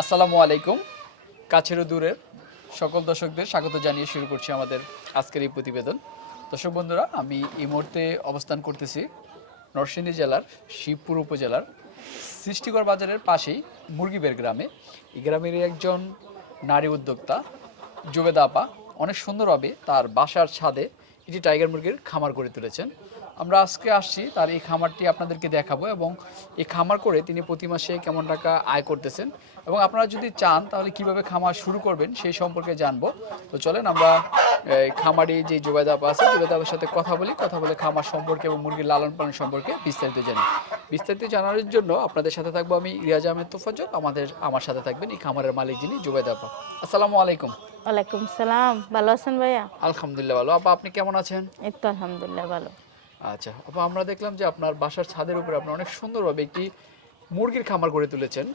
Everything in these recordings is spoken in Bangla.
আসসালামু আলাইকুম। কাছের দূরের সকল দর্শকদের স্বাগত জানিয়ে শুরু করছি আমাদের আজকের এই প্রতিবেদন। দর্শক বন্ধুরা, আমি এই মুহূর্তে অবস্থান করতেছি নরসিংদী জেলার শিবপুর উপজেলার সৃষ্টিকর বাজারের পাশেই মুরগিবের গ্রামে। এই গ্রামের একজন নারী উদ্যোক্তা, জুবেদা আপা, অনেক সুন্দরভাবে তার বাসার ছাদে এটি টাইগার মুরগির খামার করে তুলেছেন। আমরা আজকে আসছি তার এই খামারটি আপনাদেরকে দেখাবো এবং এই খামার করে তিনি প্রতি মাসে কেমন টাকা আয় করতেছেন এবং আপনারা যদি চান তাহলে কীভাবে খামার শুরু করবেন সেই সম্পর্কে জানব। তো চলেন আমরা এই খামারি যে জুবেদাপ আছে জুবেদাপের সাথে কথা বলি কথা বলে খামার সম্পর্কে এবং মুরগির লালন পালন সম্পর্কে বিস্তারিত জানি। বিস্তারিত জানার জন্য আপনাদের সাথে থাকব আমি রিয়াজ আহমেদ তোফাজল আমাদের আমার সাথে থাকবেন এই খামারের মালিক যিনি জুবেদাপা আসসালামু আলাইকুম। ওয়ালাইকুম সালাম ভালো আছেন ভাইয়া? আলহামদুলিল্লাহ ভালো। আপা আপনি কেমন আছেন? এই তো আলহামদুলিল্লাহ ভালো। আচ্ছা আপা আমরা দেখলাম যে আপনার বাসার ছাদের উপরে আপনি অনেক সুন্দরভাবে একটি মুরগির খামার করে তুলেছেন।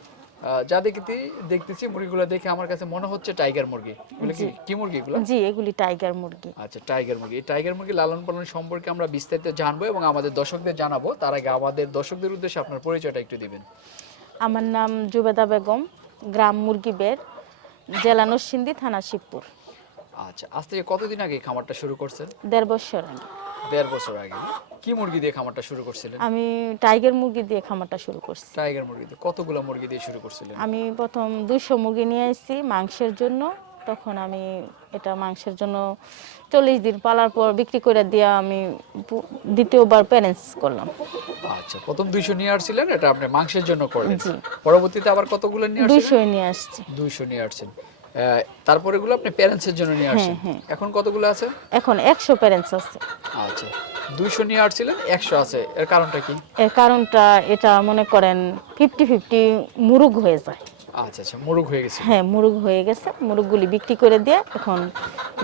যা দেখতে দেখতেছি মুরগিগুলো দেখে আমার কাছে মনে হচ্ছে টাইগার মুরগি। এগুলো কি কি মুরগি এগুলো? জি এগুলি টাইগার মুরগি। আচ্ছা টাইগার মুরগি। এই টাইগার মুরগি লালন পালন সম্পর্কে আমরা বিস্তারিত জানব এবং আমাদের দর্শকদের জানাব। তার আগে আমাদের দর্শকদের উদ্দেশ্যে আপনার পরিচয়টা একটু দিবেন। আমার নাম জুবেদা বেগম গ্রাম মুরগি বের জেলা নরসিংদী থানা শিবপুর। আচ্ছা আজ থেকে কতদিন আগে খামারটা শুরু করছেন? দেড় বছর আগে। দেড় বছর আগে। কি মুরগি দিয়ে খামারটা শুরু করছিলেন? আমি টাইগার মুরগি দিয়ে খামারটা শুরু করছি। টাইগার মুরগি দিয়ে কতগুলো মুরগি দিয়ে শুরু করছিলেন? আমি প্রথম দুইশো মুরগি নিয়ে আসছি মাংসের জন্য। তখন আমি এটা মাংসের জন্য চল্লিশ দিন পালার পর বিক্রি করে দিয়ে আমি দ্বিতীয়বার প্যারেন্টস করলাম। আচ্ছা প্রথম দুইশো নিয়ে আসছিলেন এটা আপনি মাংসের জন্য করলেন। পরবর্তীতে আবার কতগুলো নিয়ে দুইশো নিয়ে আসছি। দুইশো নিয়ে আসছেন। তারপরে এগুলো আপনি প্যারেন্টসের জন্য নিয়ে আসেন। হ্যাঁ। এখন কতগুলো আছে? এখন একশো প্যারেন্টস আছে। আচ্ছা। দুইশো নিয়ে আসছিলেন একশো আছে। এর কারণটা কি? এর কারণটা এটা মনে করেন ফিফটি ফিফটি মুরুগ হয়ে যায়। আচ্ছা আচ্ছা মুরগ হয়ে গেছে। হ্যাঁ মুরুগ হয়ে গেছে মুরগগুলি বিক্রি করে দিয়ে এখন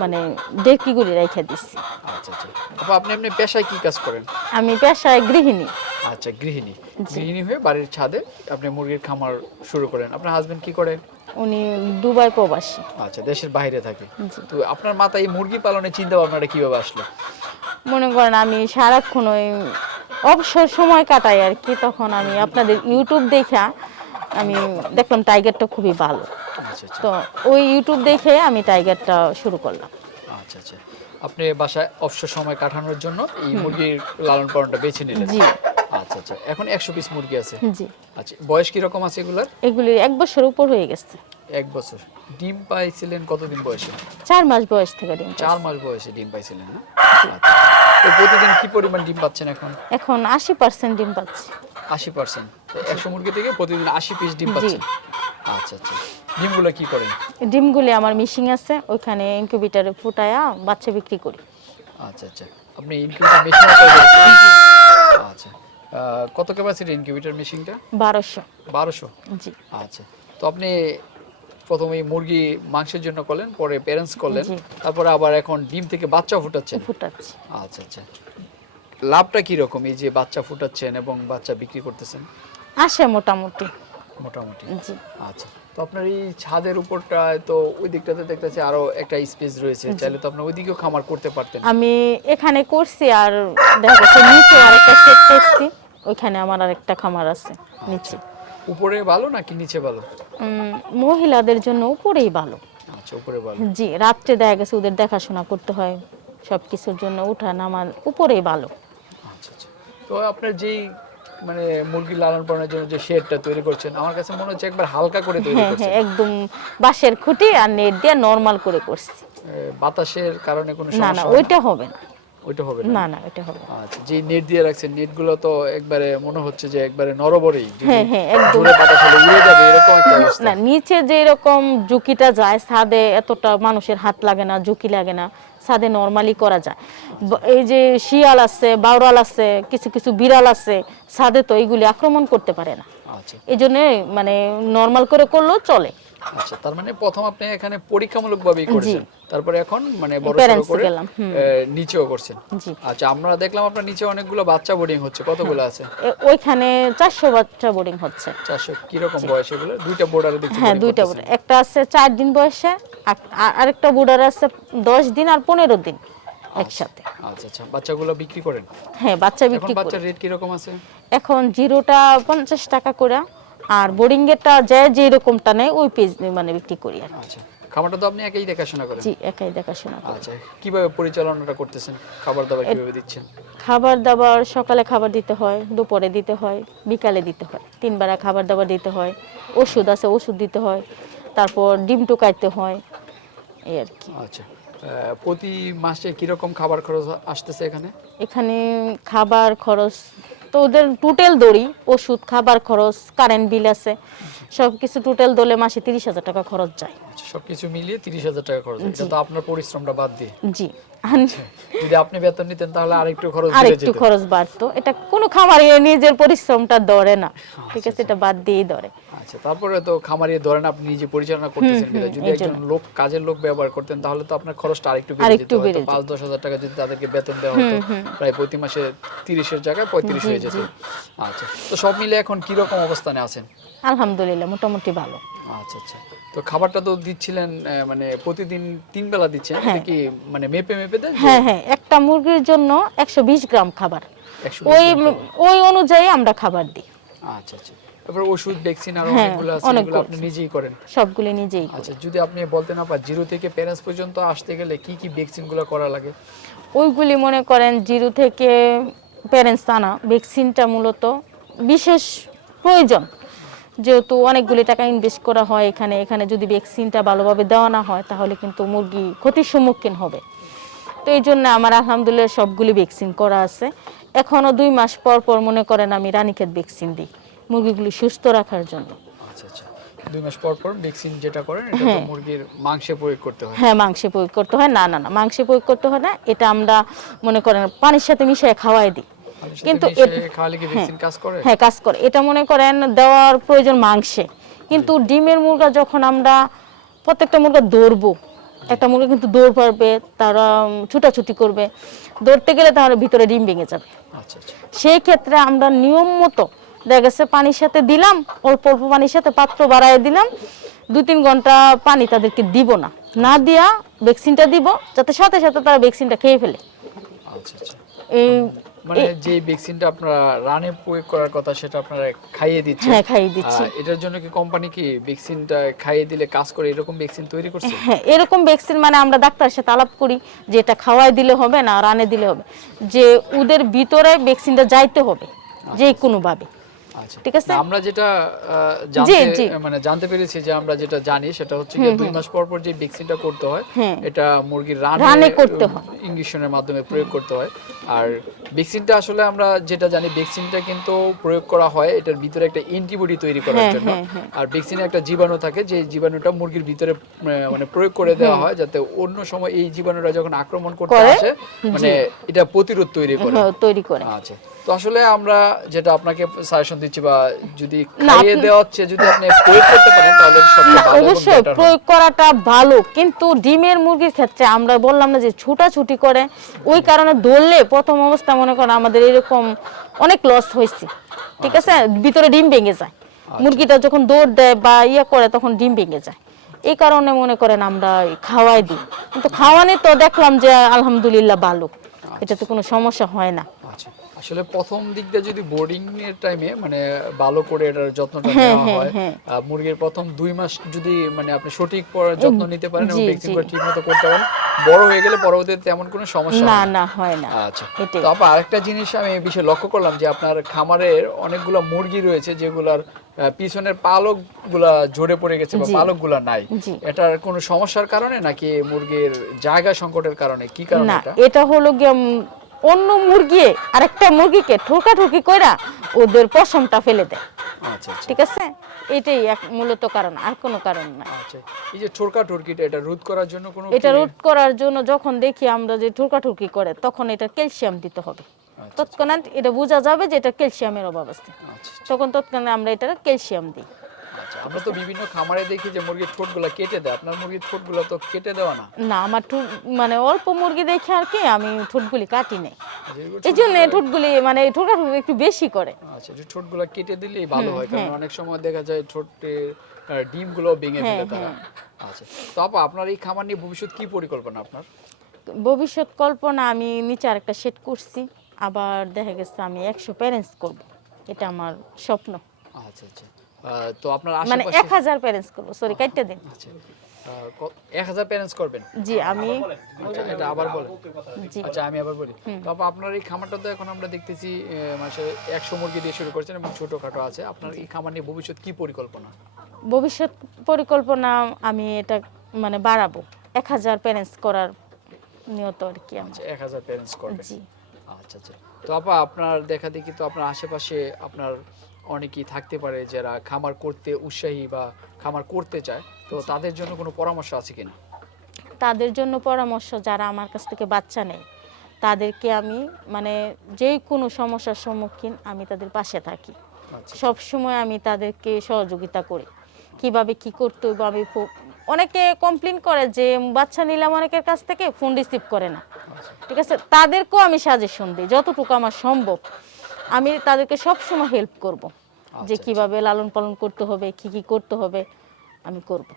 মানে ডেকিগুলি রেখে দিচ্ছি। আচ্ছা আচ্ছা। আপা আপনি এমনি পেশায় কি কাজ করেন? আমি পেশায় গৃহিণী। আচ্ছা গৃহিণী। গৃহিণী হয়ে বাড়ির ছাদে আপনি মুরগির খামার শুরু করেন। আপনার হাজবেন্ড কি করেন? উনি দুবাই প্রবাসী। আচ্ছা দেশের বাইরে থাকে। তো আপনার মাথায় এই মুরগি পালনের চিন্তা ভাবনাটা কীভাবে আসলো? মনে করেন আমি সারাক্ষণ ওই অবসর সময় কাটাই আর কি তখন আমি আপনাদের ইউটিউব দেখা আমি দেখলাম টাইগারটা খুবই ভালো। আচ্ছা আচ্ছা। তো ওই ইউটিউব দেখে আমি টাইগারটা শুরু করলাম। আচ্ছা আচ্ছা। আপনি বাসায় অবসর সময় কাটানোর জন্য এই মুরগির লালন পালনটা বেছে নিলেন। জি। আচ্ছা আচ্ছা। এখন একশো পিস মুরগি আছে। জি। আচ্ছা বয়স কীরকম আছে এগুলার? এগুলি এক বছর উপর হয়ে গেছে। এক বছর। ডিম পাইছিলেন কতদিন বয়সে? চার মাস বয়স থেকে ডিম চার মাস বয়সে ডিম পাইছিলেন না আচ্ছা। তো প্রতিদিন কি পরিমাণ ডিম পাচ্ছেন এখন? এখন আশি পার্সেন্ট ডিম পাচ্ছি। আশি পার্সেন্ট একশো মুরগি থেকে প্রতিদিন আশি পিস ডিম পাচ্ছেন? আচ্ছা আচ্ছা। ডিমগুলো কি করেন? ডিমগুলি আমার মিশিং আছে ওইখানে ইনকিউবেটারে ফুটায়া বাচ্চা বিক্রি করি। আচ্ছা আচ্ছা। আপনি ইনকিউবেটর মেশিন আচ্ছা। কত ক্যাপাসিটি ইনকিউবেটর মেশিনটা বারোশো। বারোশো? জি। আচ্ছা। তো আপনি প্রথমে মুরগি মাংসের জন্য করলেন পরে প্যারেন্টস করলেন তারপরে আবার এখন ডিম থেকে বাচ্চা ফুটাচ্ছেন। ফুটাচ্ছি। আচ্ছা আচ্ছা। লাভটা কি রকম এই যে বাচ্চা ফুটাচ্ছেন এবং বাচ্চা বিক্রি করতেছেন? আসে মোটামুটি। মোটামুটি। জি। আচ্ছা তো আপনার এই ছাদের উপরটা তো ওই দিকটাতে দেখতেছি আরও একটা স্পেস রয়েছে চাইলে তো আপনি ওইদিকেও খামার করতে পারতেন। আমি এখানে করছি আর দেখা যাচ্ছে নিচে আরেকটা সেট করছি ওইখানে আমার আরেকটা খামার আছে নিচে। উপরে ভালো নাকি নিচে ভালো? মহিলাদের জন্য উপরেই ভালো। আচ্ছা উপরে ভালো। জি রাত্রে দেখা গেছে ওদের দেখাশোনা করতে হয় সব কিছুর জন্য উঠা নামার উপরেই ভালো। আচ্ছা আচ্ছা। তো আপনার যেই মানে মুরগি লালন পালনের জন্য যে শেডটা তৈরি করছেন আমার কাছে মনে হচ্ছে একবার হালকা করে তৈরি হ্যাঁ করছেন। হ্যাঁ একদম বাঁশের খুঁটি আর নেট দিয়ে নরমাল করে করছি। বাতাসের কারণে কোনো সমস্যা না না? ওইটা হবে না। ওইটা হবে না? না হবে আচ্ছা যে নেট দিয়ে রাখছেন নেটগুলো তো একবারে মনে হচ্ছে যে একবারে নরবরেই হ্যাঁ হ্যাঁ একদম। বাতাস হলে উড়ে যাবে এরকম একটা অবস্থা। না নিচে যে এরকম ঝুঁকিটা যায় ছাদে এতটা মানুষের হাত লাগে না ঝুঁকি লাগে না ছাদে নর্মালি করা যায়। এই যে শিয়াল আছে বাউরাল আছে কিছু কিছু বিড়াল আছে ছাদে তো এইগুলি আক্রমণ করতে পারে না। আচ্ছা। এই জন্য মানে নর্মাল করে করলেও চলে। আচ্ছা তার মানে প্রথম আপনি এখানে পরীক্ষামূলক ভাবেই করেছেন। তারপরে এখন মানে বড় Parents করে নিচেও করছেন। আচ্ছা আমরা দেখলাম আপনার নিচে অনেকগুলো বাচ্চা বোর্ডিং হচ্ছে কতগুলো আছে? ওইখানে চারশো বাচ্চা বোর্ডিং হচ্ছে। চারশো কীরকম বয়স এগুলো? দুইটা বোর্ডারে দেখছি হ্যাঁ দুইটা। বোর্ডার একটা আছে চার দিন বয়সে আর- আর- আরেকটা বোর্ডার আছে দশ দিন আর পনেরো দিন একসাথে। আচ্ছা আচ্ছা বাচ্চাগুলো বিক্রি করেন? হ্যাঁ বাচ্চা বিক্রি বাচ্চার করে। রেট কীরকম আছে? এখন জিরোটা পঞ্চাশ টাকা করে। আর বোর্ডিং এরটা যে রকমটা নেয় ওই পেজ মানে বিক্রি করি আর। আচ্ছা। খাবারটা তো আপনি একাই দেখাশোনা করেন? জি একাই দেখাশোনা করি। আচ্ছা কীভাবে পরিচালনাটা করতেছেন? খাবার দাবার কীভাবে দিচ্ছেন? খাবার দাবার সকালে খাবার দিতে হয় দুপুরে দিতে হয় বিকালে দিতে হয় তিন বেলা খাবার দাবার দিতে হয় ওষুধ আছে ওষুধ দিতে হয় তারপর ডিম টুকাইতে হয় এই আর কি। আচ্ছা প্রতি মাসে কীরকম খাবার খরচ আসতেছে এখানে? এখানে খাবার খরচ তো ওদের টোটাল দড়ি ওষুধ খাবার খরচ কারেন্ট বিল আছে সব কিছু টোটাল দলে মাসে তিরিশ হাজার টাকা খরচ যায়। আচ্ছা সবকিছু মিলিয়ে তিরিশ হাজার টাকা খরচ এটা তো আপনার পরিশ্রমটা বাদ দিয়ে। জি। যদি আপনি বেতন নিতেন তাহলে আরেকটু খরচ আর বেড়ে একটু যেত। খরচ বাড়তো। এটা কোনো খামারি নিজের পরিশ্রমটা ধরে না। ঠিক আছে এটা বাদ দিয়েই ধরে। আচ্ছা তারপরে তো খামারি ধরেন আপনি নিজে পরিচালনা করতেছেন যদি একজন লোক কাজের লোক ব্যবহার করতেন তাহলে তো আপনার খরচটা আরেকটু বেড়ে আরেকটু যেত। হয়তো বেড়ে যেত। পাঁচ দশ হাজার টাকা যদি তাদেরকে বেতন দেওয়া হতো প্রায় প্রতি মাসে তিরিশের জায়গায় পঁয়ত্রিশ হয়ে যেত। আচ্ছা তো সব মিলে এখন কীরকম অবস্থানে আছেন? আলহামদুলিল্লাহ মোটামুটি ভালো। আচ্ছা আচ্ছা। তো খাবারটা তো দিচ্ছিলেন মানে প্রতিদিন তিন বেলা দিচ্ছেন এটা কি মানে মেপে মেপে দেন? হ্যাঁ হ্যাঁ একটা মুরগির জন্য একশো বিশ গ্রাম খাবার। ওই ওই অনুযায়ী আমরা খাবার দিই। আচ্ছা আচ্ছা। তারপর ওষুধ ভ্যাকসিন আর হ্যাঁ, অনেকগুলো আছে অনেক আপনি নিজেই করেন। সবগুলি নিজেই। আচ্ছা যদি আপনি বলতেন আপা জিরো থেকে প্যারেন্টস পর্যন্ত আসতে গেলে কি কি ভ্যাকসিনগুলো করা লাগে? ওইগুলি মনে করেন জিরো থেকে প্যারেন্টস আনা ভ্যাকসিনটা মূলত বিশেষ প্রয়োজন। যেহেতু অনেকগুলি টাকা ইনভেস্ট করা হয় এখানে এখানে যদি ভ্যাকসিনটা ভালোভাবে দেওয়া না হয় তাহলে কিন্তু মুরগি ক্ষতির সম্মুখীন হবে। তো এই জন্য আমার আলহামদুলিল্লাহ সবগুলি ভ্যাকসিন করা আছে। এখনও দুই মাস পর পর মনে করেন আমি রানীক্ষেত ভ্যাকসিন দিই মুরগিগুলি সুস্থ রাখার জন্য। আচ্ছা আচ্ছা। দুই মাস পর পর ভ্যাকসিন যেটা করেন এটা তো মুরগির মাংসে প্রয়োগ করতে হয়। হ্যাঁ মাংসে প্রয়োগ করতে হয়। না না না মাংসে প্রয়োগ করতে হয় না। এটা আমরা মনে করেন পানির সাথে মিশিয়ে খাওয়াই দিই। কিন্তু করে? হ্যাঁ কাজ করে। এটা মনে করেন দেওয়ার প্রয়োজন মাংসে। কিন্তু ডিমের মুরগা যখন আমরা প্রত্যেকটা মুরগা দৌড়বো একটা মুরগা কিন্তু দৌড় পারবে তারা ছুটাছুটি করবে। দৌড়তে গেলে তাহলে ভিতরে ডিম ভেঙে যাবে। আচ্ছা আচ্ছা। সেই ক্ষেত্রে আমরা নিয়ম মতো দেখা গেছে পানির সাথে দিলাম অল্প অল্প পানির সাথে পাত্র বাড়ায় দিলাম দু তিন ঘণ্টা পানি তাদেরকে দিব না। না দিয়া ভ্যাকসিনটা দিব যাতে সাথে সাথে তারা ভ্যাকসিনটা খেয়ে ফেলে। আচ্ছা। এই মানে যে ভ্যাকসিনটা আপনারা রানে প্রয়োগ করার কথা সেটা আপনারা খাইয়ে দিচ্ছেন। হ্যাঁ খাইয়ে দিচ্ছি। এটার জন্য কি কোম্পানি কি ভ্যাকসিনটা খাইয়ে দিলে কাজ করে এরকম ভ্যাকসিন তৈরি করছে? হ্যাঁ এরকম ভ্যাকসিন মানে আমরা ডাক্তারের সাথে আলাপ করি যে এটা খাওয়ায় দিলে হবে না রানে দিলে হবে। যে ওদের ভিতরে ভ্যাকসিনটা যাইতে হবে যে কোনোভাবে আচ্ছা ঠিক আছে? আমরা যেটা জানতে মানে জানতে পেরেছি যে আমরা যেটা জানি সেটা হচ্ছে কি দুই মাস পর পর যে ভ্যাকসিনটা করতে হয় হ্যাঁ। এটা মুরগির রানে করতে হয়। ইঞ্জেকশনের মাধ্যমে প্রয়োগ করতে হয়। আর ভ্যাকসিনটা আসলে আমরা যেটা জানি ভ্যাকসিনটা কিন্তু প্রয়োগ করা হয় এটার ভিতরে একটা অ্যান্টিবডি তৈরি করার হ্যাঁ, জন্য। হ্যাঁ। আর ভ্যাকসিনে একটা জীবাণু থাকে যে জীবাণুটা মুরগির ভিতরে আহ, মানে প্রয়োগ করে দেওয়া হয় যাতে অন্য সময় এই জীবাণুটা যখন আক্রমণ করতে করে, আসে মানে এটা প্রতিরোধ তৈরি করে। তৈরি করে। আচ্ছা। তো আসলে আমরা যেটা আপনাকে সাজেশন দিচ্ছি বা যদি খাইয়ে আপনি- দেওয়া হচ্ছে যদি আপনি প্রয়োগ করতে পারেন তাহলে সবচেয়ে ভালো অবশ্যই প্রয়োগ করাটা ভালো। কিন্তু ডিমের মুরগির ক্ষেত্রে আমরা বললাম না যে ছুটাছুটি করে ওই কারণে ধরলে প্রথম অবস্থা মনে করেন আমাদের এরকম অনেক লস হয়েছে। ঠিক আছে? ভিতরে ডিম ভেঙে যায়। মুরগিটা যখন দৌড় দেয় বা ইয়ে করে তখন ডিম ভেঙে যায়। এই কারণে মনে করেন আমরা খাওয়াই দিই। কিন্তু খাওয়ানি তো দেখলাম যে আলহামদুলিল্লাহ ভালো। এটাতে কোনো সমস্যা হয় না। আচ্ছা আসলে প্রথম দিক দিয়ে যদি বোর্ডিং এর টাইমে মানে ভালো করে এটার যত্নটা হ্যাঁ, নেওয়া হ্যাঁ, হয় হ্যাঁ। মুরগির প্রথম দুই মাস যদি মানে আপনি সঠিক পর- যত্ন নিতে পারেন এবং ভ্যাকসিন ঠিক মতো করতে পারেন বড় হয়ে গেলে পরবর্তীতে তেমন কোনো সমস্যা না না। হয় না। আচ্ছা তো আপা আরেকটা জিনিস আমি এই বিষয়ে লক্ষ্য করলাম যে আপনার খামারের অনেকগুলো মুরগি রয়েছে যেগুলার পিছনের পালকগুলা ঝরে পড়ে গেছে বা। পালকগুলা নাই। এটার কোনো সমস্যার কারণে নাকি মুরগির জায়গা সংকটের কারণে? কি কারণে এটা? এটা হলো অন্য মুরগি আরেকটা মুরগিকে ঠোকাঠুকি কইরা ওদের পশমটা ফেলে দেয়। আচ্ছা আচ্ছা। ঠিক আছে? এটাই এক মূলত কারণ আর কোনো কারণ না আচ্ছা এই যে ঠোরকা টুরকিটা এটা রোধ করার জন্য কোনো এটা রোধ করার জন্য যখন দেখি আমরা যে ঠোকাঠুকি করে তখন এটা ক্যালসিয়াম দিতে হবে। তৎক্ষণাৎ এটা বোঝা যাবে যে এটা ক্যালসিয়ামের অভাব আছে। তখন তৎক্ষণাৎ আমরা এটা ক্যালসিয়াম দিই। আমরা তো বিভিন্ন খামারে দেখি যে মুরগির ঠোঁটগুলো কেটে দেয়। আপনার মুরগির ঠোঁটগুলো তো কেটে দেওয়া না। না আমার ঠোঁট মানে অল্প মুরগি দেখে আর কি আমি ঠোঁটগুলি কাটি নেই। আচ্ছা, এই জন্য ঠোঁটগুলি মানে ঠোকাঠুকি একটু বেশি করে। আচ্ছা যে ঠোঁটগুলো কেটে দিলেই ভালো হয় কারণ অনেক সময় দেখা যায় ঠোঁটের ডিমগুলো ভেঙে হ্যাঁ, ফেলে তারা। আচ্ছা তো আপা আপনার এই খামার নিয়ে ভবিষ্যৎ কি পরিকল্পনা আপনার? ভবিষ্যৎ কল্পনা আমি নিচে আরেকটা সেট করছি। আবার দেখা গেছে আমি একশো প্যারেন্টস করব। এটা আমার স্বপ্ন। আচ্ছা আচ্ছা। তো আপনার মানে আশেপাশে এক হাজার প্যারেন্টস করব সরি কাটতে দিন। আচ্ছা, আহ, ক- এক হাজার প্যারেন্টস করবেন? জি আমি এটা আবার বলেন। জি। আচ্ছা আমি আবার বলি। তো আপনার এই খামারটা তো এখন আমরা দেখতেছি মাসে একশো মুরগি দিয়ে শুরু করছেন এবং ছোটখাটো আছে। আপনার এই খামার নিয়ে ভবিষ্যৎ কি পরিকল্পনা? ভবিষ্যৎ পরিকল্পনা আমি এটা মানে বাড়াবো। এক হাজার প্যারেন্টস করার নিয়ত আর কি আমার। আচ্ছা এক হাজার প্যারেন্টস করবেন। জি। আচ্ছা আচ্ছা। তো আপা আপনার দেখা দেখি তো আপনার আশেপাশে আপনার অনেকেই থাকতে পারে যারা খামার করতে উৎসাহী বা খামার করতে চায়। তো তাদের জন্য কোনো পরামর্শ আছে কিনা? তাদের জন্য পরামর্শ যারা আমার কাছ থেকে বাচ্চা নেয় তাদেরকে আমি মানে যে কোনো সমস্যার সম্মুখীন আমি তাদের পাশে থাকি। আচ্ছা সব সময় আমি তাদেরকে সহযোগিতা করি। কীভাবে কি করতে হবে আমি অনেকে কমপ্লেন করে যে বাচ্চা নিলাম অনেকের কাছ থেকে ফোন রিসিভ করে না। ঠিক আছে? তাদেরকেও আমি সাজেশন দিই যতটুকু আমার সম্ভব আমি তাদেরকে সবসময় হেল্প করব। যে আচ্ছা, কীভাবে লালন পালন করতে হবে কি কি করতে হবে আমি করব।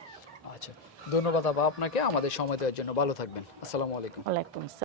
আচ্ছা ধন্যবাদ আপা আপনাকে। আমাদের সময় দেওয়ার জন্য ভালো থাকবেন। আসসালামু আলাইকুম। ওয়ালাইকুম আসসালাম।